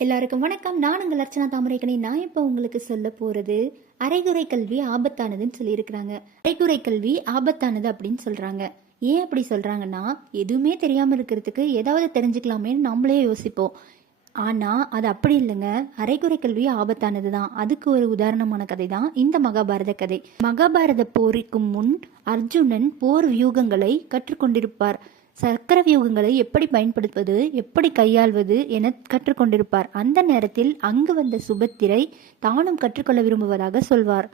எல்லாருக்கும் வணக்கம். நான் உங்கள் அர்ச்சனா தாமரைக்கணி. நான் இப்போ உங்களுக்கு சொல்ல போகிறது அரைகுறை கல்வி ஆபத்தானதுன்னு சொல்லியிருக்கிறாங்க. அரைகுறை கல்வி ஆபத்தானது அப்படின்னு சொல்கிறாங்க. ஏன் அப்படி சொல்கிறாங்கன்னா, எதுவுமே தெரியாமல் இருக்கிறதுக்கு ஏதாவது தெரிஞ்சுக்கலாமேன்னு நம்மளே யோசிப்போம். ஆனால் அது அப்படி இல்லைங்க. அரைகுறை கல்வி ஆபத்தானது தான். அதுக்கு ஒரு உதாரணமான கதை தான் இந்த மகாபாரத கதை. மகாபாரத போருக்கு முன் அர்ஜுனன் போர் வியூகங்களை கற்றுக்கொண்டிருப்பார். சக்கர வியூகங்களை எப்படி பயன்படுத்துவது, எப்படி கையாள்வது என கற்றுக்கொண்டிருப்பார். அந்த நேரத்தில் அங்கு வந்த சுபத்திரை தானும் கற்றுக்கொள்ள விரும்புவதாக சொல்வார்.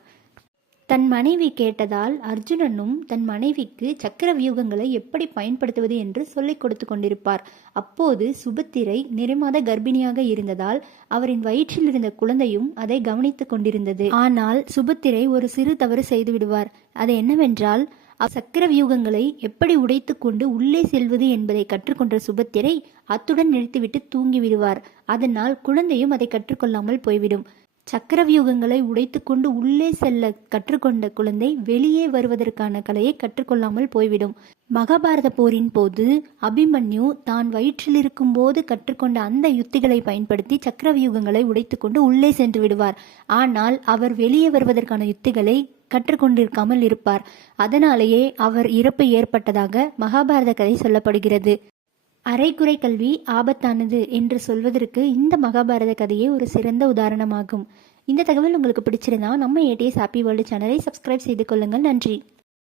தன் மனைவி கேட்டதால் அர்ஜுனனும் தன் மனைவிக்கு சக்கர வியூகங்களை எப்படி பயன்படுத்துவது என்று சொல்லிக் கொடுத்து கொண்டிருப்பார். அப்போது சுபத்திரை நிறைமாத கர்ப்பிணியாக இருந்ததால் அவரின் வயிற்றில் இருந்த குழந்தையும் அதை கவனித்துக் கொண்டிருந்தது. ஆனால் சுபத்திரை ஒரு சிறு தவறு செய்து விடுவார். அது என்னவென்றால், சக்கர வியூகங்களை எப்படி உடைத்து கொண்டு உள்ளே செல்வது என்பதை கற்றுக்கொண்ட சுபத்திரை அத்துடன் நிறுத்திவிட்டு தூங்கி விடுவார். அதனால் குழந்தையும் அதை கற்றுக்கொள்ளாமல் போய்விடும். சக்கர வியூகங்களை உடைத்து கொண்டு உள்ளே செல்ல கற்றுக்கொண்ட குழந்தை வெளியே வருவதற்கான கலையை கற்றுக்கொள்ளாமல் போய்விடும். மகாபாரத போரின் போது அபிமன்யு தான் வயிற்றில் இருக்கும் போது கற்றுக்கொண்ட அந்த யுத்திகளை பயன்படுத்தி சக்கர வியூகங்களை உடைத்து கொண்டு உள்ளே சென்று விடுவார். ஆனால் அவர் வெளியே வருவதற்கான யுத்திகளை கற்றுக்கொண்டிருக்காமல் இருப்பார். அதனாலேயே அவர் இறப்பு ஏற்பட்டதாக மகாபாரத கதை சொல்லப்படுகிறது. அரைகுறை கல்வி ஆபத்தானது என்று சொல்வதற்கு இந்த மகாபாரத கதையே ஒரு சிறந்த உதாரணமாகும். இந்த தகவல் உங்களுக்கு பிடிச்சிருந்தா நம்ம ஏடிஎஸ் ஹாப்பி வேர்ல்டு சேனலை சப்ஸ்கிரைப் செய்து கொள்ளுங்கள். நன்றி.